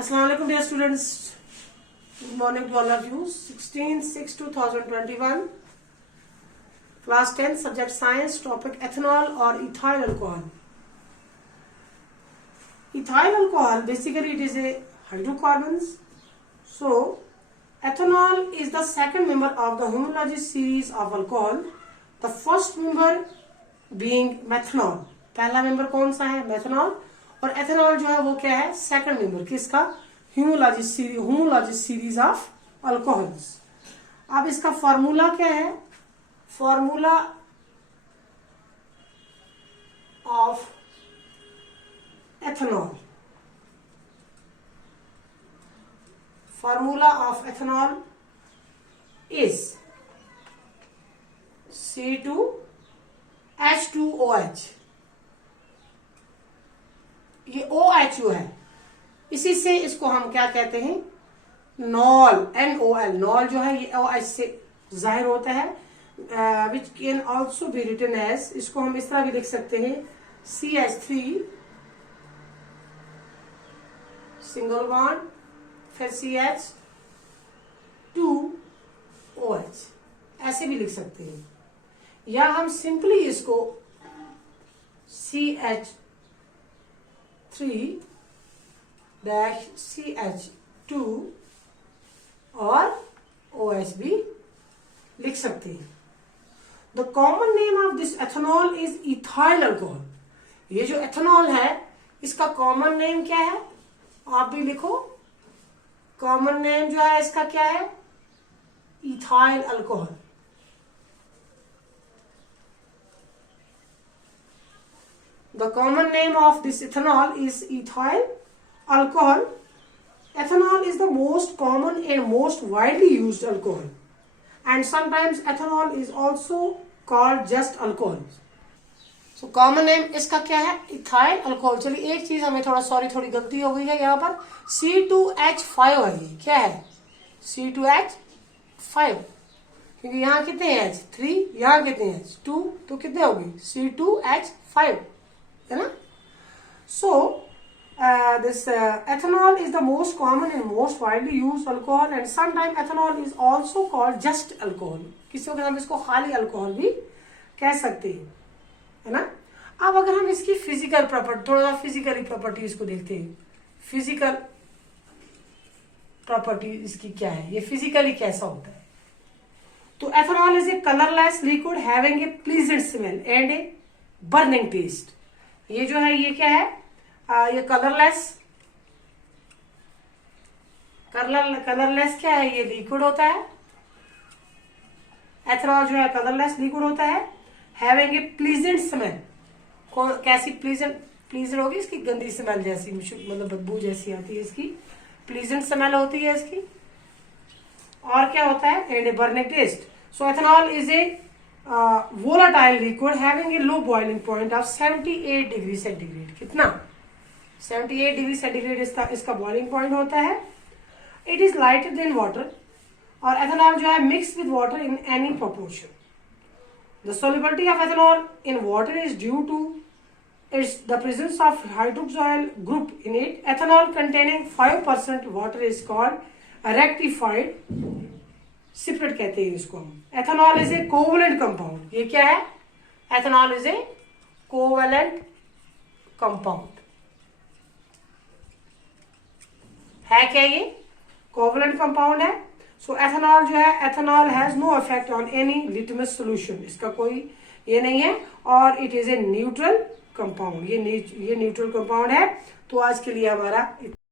Assalamu alaikum dear students. Good morning to all of you. 16/6/2021 class 10 subject science topic ethanol or ethyl alcohol. Ethyl alcohol basically it is a hydrocarbons. So ethanol is the second member of the homology series of alcohol. The first member being methanol. पहला member कौन सा है? Methanol. और ethanol जो है वो क्या है? सेकंड मेंबर किसका? Homology series of alcohols. अब इसका फॉर्मूला क्या है? Formula of ethanol. Formula of ethanol is C2H2OH. ये OHU है. इसी से इसको हम क्या कहते हैं? नॉल. NOL. नॉल जो है ये OH से जाहिर होता है. Which can also be written as, इसको हम इस तरह भी लिख सकते हैं CH3 सिंगल बॉन्ड फिर CH2OH ऐसे भी लिख सकते हैं. या हम सिंपली इसको CH3-CH2 और OH भी लिख सकते हैं. The common name of this ethanol is ethyl alcohol. ये जो एथेनॉल है इसका कॉमन नेम क्या है? आप भी लिखो. कॉमन नेम जो है इसका क्या है? Ethyl alcohol. The common name of this ethanol is ethyl alcohol. Ethanol is the most common and most widely used alcohol. And sometimes ethanol is also called just alcohol. So common name इसका क्या है? ethyl alcohol. चलिए एक चीज हमें थोड़ी गलती हो गई है यहाँ पर. C2H5 है. ये क्या है? C2H5. क्योंकि यहाँ कितने H? 3. यहाँ कितने H? 2. तो कितने होगी? C2H5 है ना. So this ethanol is the most common and most widely used alcohol, and sometimes ethanol is also called just alcohol. किसी वक्त हम इसको खाली अल्कोहल भी कह सकते हैं, है ना. अब अगर हम इसकी फिजिकल प्रॉपर्टी, थोड़ा सा फिजिकली प्रॉपर्टीज को देखते हैं. फिजिकल प्रॉपर्टी इसकी क्या है? ये फिजिकली कैसा होता है? तो ethanol is a colorless liquid having a pleasant smell and a burning taste. ये जो है ये क्या है? ये कलरलेस क्या है? ये लिक्विड होता है. एथेनॉल जो है कलरलेस लिक्विड होता है. Having a pleasant smell. कैसी प्लीजेंट होगी? इसकी गंदी स्मेल जैसी, मतलब बदबू जैसी आती है इसकी. प्लीजेंट स्मेल होती है इसकी. और क्या होता है? And a burning taste. So ethanol is a volatile liquid having a low boiling point of 78 degree centigrade. कितना? 78 डिग्री सेंटीग्रेड इसका बॉइलिंग पॉइंट होता है. It is lighter than water. और एथेनॉल जो है mix with water in any proportion. The solubility of ethanol in water is due to its the presence of hydroxyl group in it. Ethanol containing 5% water is called rectified separate कहते हैं इसको हम. Ethanol is A covalent compound. ये क्या है? Ethanol is A covalent compound है. क्या ये कोवलेंट कंपाउंड है? सो एथेनॉल जो है, ethanol has no effect on any litmus solution. इसका कोई ये नहीं है. और it is a neutral compound. ये न्यूट्रल कंपाउंड है. तो आज के लिए हमारा